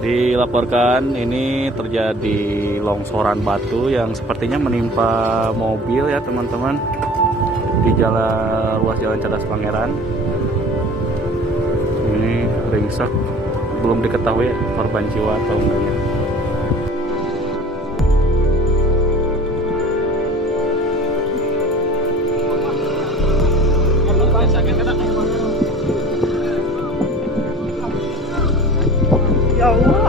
Dilaporkan ini terjadi longsoran batu yang sepertinya menimpa mobil ya teman-teman di ruas jalan Cadas Pangeran. Ini ringsek, belum diketahui korban jiwa atau enggaknya. Ya Allah.